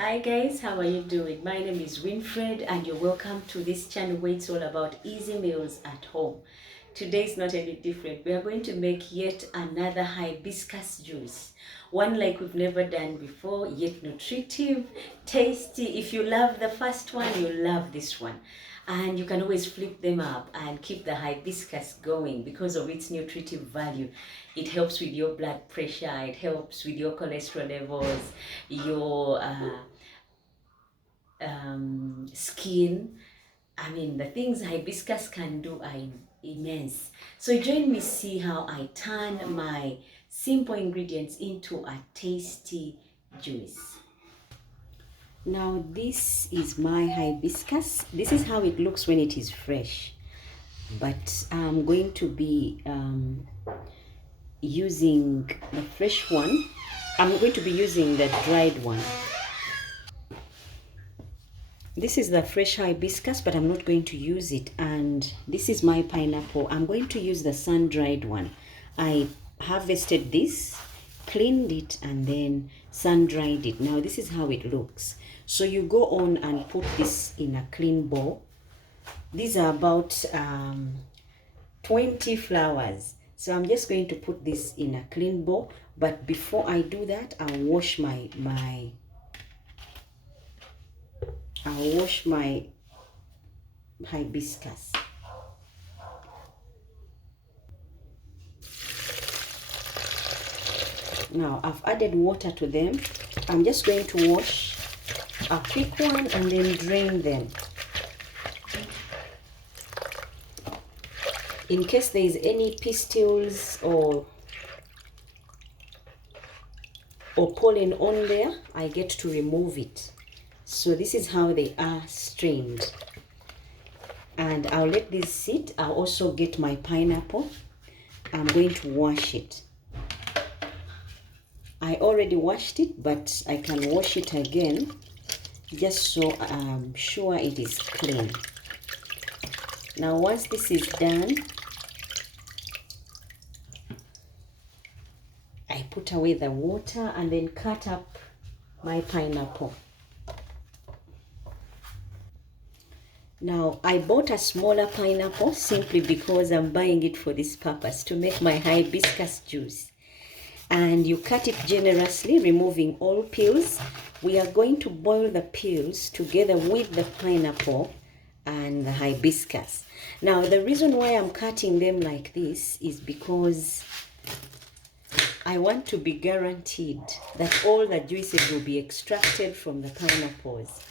Hi guys, how are you doing? My name is Winfred and you're welcome to this channel where it's all about easy meals at home. Today is not any different. We are going to make yet another hibiscus juice. One like we've never done before, yet nutritive, tasty. If you love the first one, you'll love this one. And you can always flip them up and keep the hibiscus going because of its nutritive value. It helps with your blood pressure, it helps with your cholesterol levels, your skin. I mean, the things hibiscus can do are immense. So join me see how I turn my simple ingredients into a tasty juice. Now this is my hibiscus. This is how it looks when it is fresh. But I'm going to be using the fresh one. I'm going to be using the dried one. This is the fresh hibiscus, but I'm not going to use it. And this is my pineapple. I'm going to use the sun-dried one. I harvested this, cleaned it, and then sun-dried it. Now this is how it looks. So you go on and put this in a clean bowl. These are about 20 flowers. So I'm just going to put this in a clean bowl. But before I do that, I'll wash my hibiscus. Now I've added water to them. I'm just going to wash a quick one and then drain them. In case there is any pistils or pollen on there, I get to remove it. So this is how they are strained. And I'll let this sit. I'll also get my pineapple. I'm going to wash it. I already washed it, but I can wash it again just so I'm sure it is clean. Now once this is done, I put away the water and then cut up my pineapple. Now I bought a smaller pineapple simply because I'm buying it for this purpose, to make my hibiscus juice. And you cut it generously, removing all peels. We are going to boil the peels together with the pineapple and the hibiscus. Now the reason why I'm cutting them like this is because I want to be guaranteed that all the juices will be extracted from the pineapples.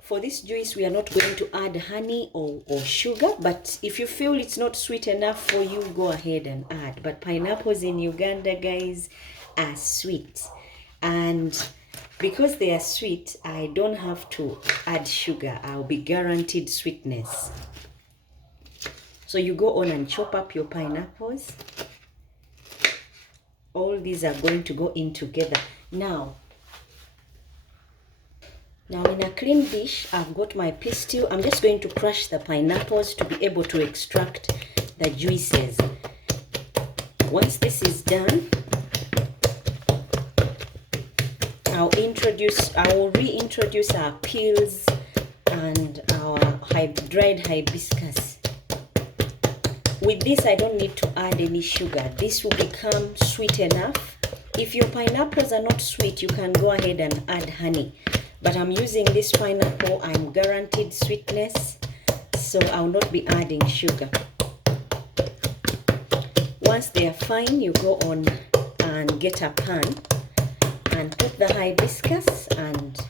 For this juice, we are not going to add honey or sugar, but if you feel it's not sweet enough for you, go ahead and add. But pineapples in Uganda, guys, are sweet. And because they are sweet, I don't have to add sugar. I'll be guaranteed sweetness. So you go on and chop up your pineapples. All these are going to go in together. Now in a clean dish, I've got my pistil. I'm just going to crush the pineapples to be able to extract the juices. Once this is done, I will reintroduce our peels and our dried hibiscus. With this, I don't need to add any sugar. This will become sweet enough. If your pineapples are not sweet, you can go ahead and add honey. But I'm using this pineapple, I'm guaranteed sweetness, so I'll not be adding sugar. Once they are fine, you go on and get a pan and put the hibiscus and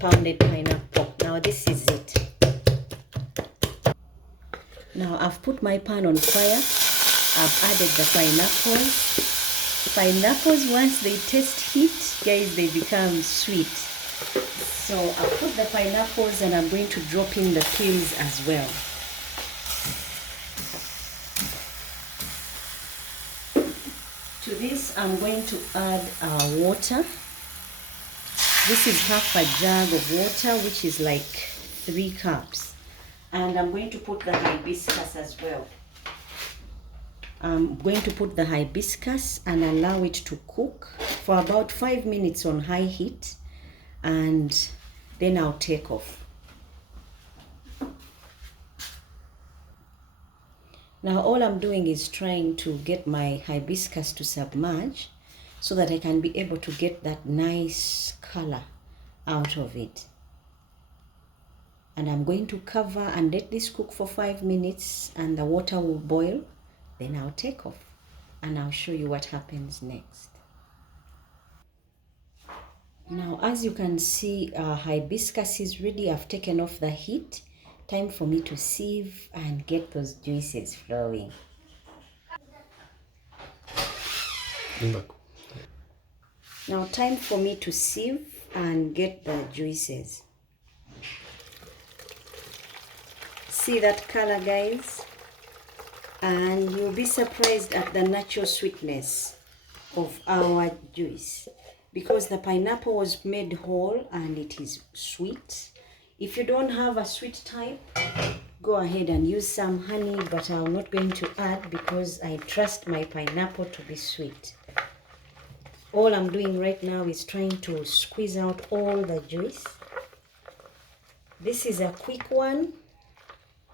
pounded pineapple. Now this is it. Now I've put my pan on fire. I've added the pineapples. Pineapples, once they taste heat, guys, they become sweet. So I'll put the pineapples and I'm going to drop in the peels as well. To this, I'm going to add water. This is half a jug of water, which is like 3 cups. And I'm going to put the hibiscus as well. I'm going to put the hibiscus and allow it to cook for about 5 minutes on high heat, and then I'll take off. Now all I'm doing is trying to get my hibiscus to submerge so that I can be able to get that nice color out of it. And I'm going to cover and let this cook for 5 minutes, and the water will boil. Then I'll take off and I'll show you what happens next. Now, as you can see, our hibiscus is ready. I've taken off the heat. Time for me to sieve and get those juices flowing. Now, time for me to sieve and get the juices. See that color, guys? And you'll be surprised at the natural sweetness of our juice, because the pineapple was made whole and it is sweet. If you don't have a sweet type, go ahead and use some honey, but I'm not going to add because I trust my pineapple to be sweet. All I'm doing right now is trying to squeeze out all the juice. This is a quick one.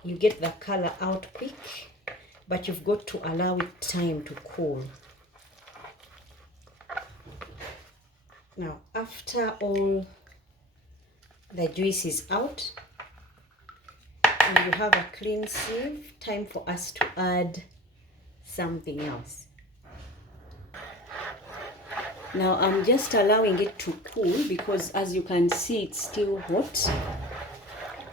You get the color out quick, but you've got to allow it time to cool. Now, after all the juice is out and you have a clean sieve, time for us to add something else. Now I'm just allowing it to cool because, as you can see, it's still hot.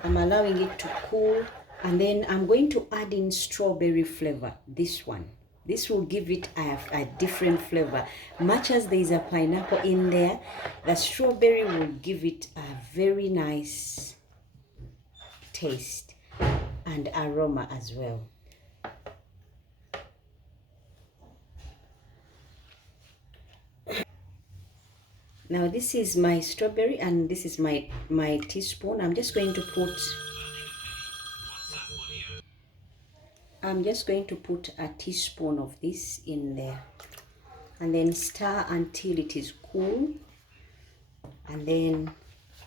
I'm allowing it to cool, and then I'm going to add in strawberry flavor. This one. This will give it a different flavor. Much as there is a pineapple in there, the strawberry will give it a very nice taste and aroma as well. Now this is my strawberry and this is my teaspoon. I'm just going to put a teaspoon of this in there, and then stir until it is cool, and then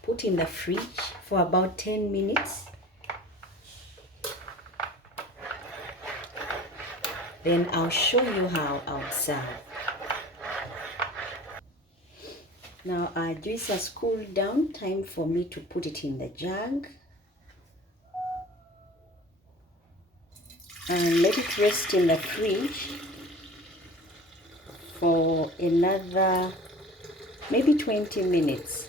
put in the fridge for about 10 minutes. Then I'll show you how I'll serve. Now our juice has cooled down. Time for me to put it in the jug and let it rest in the fridge for another maybe 20 minutes.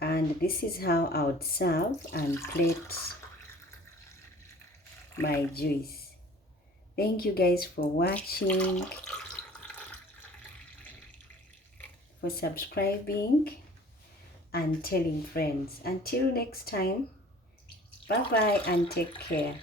And this is how I would serve and plate my juice. Thank you guys for watching, for subscribing and telling friends. Until next time, bye bye and take care.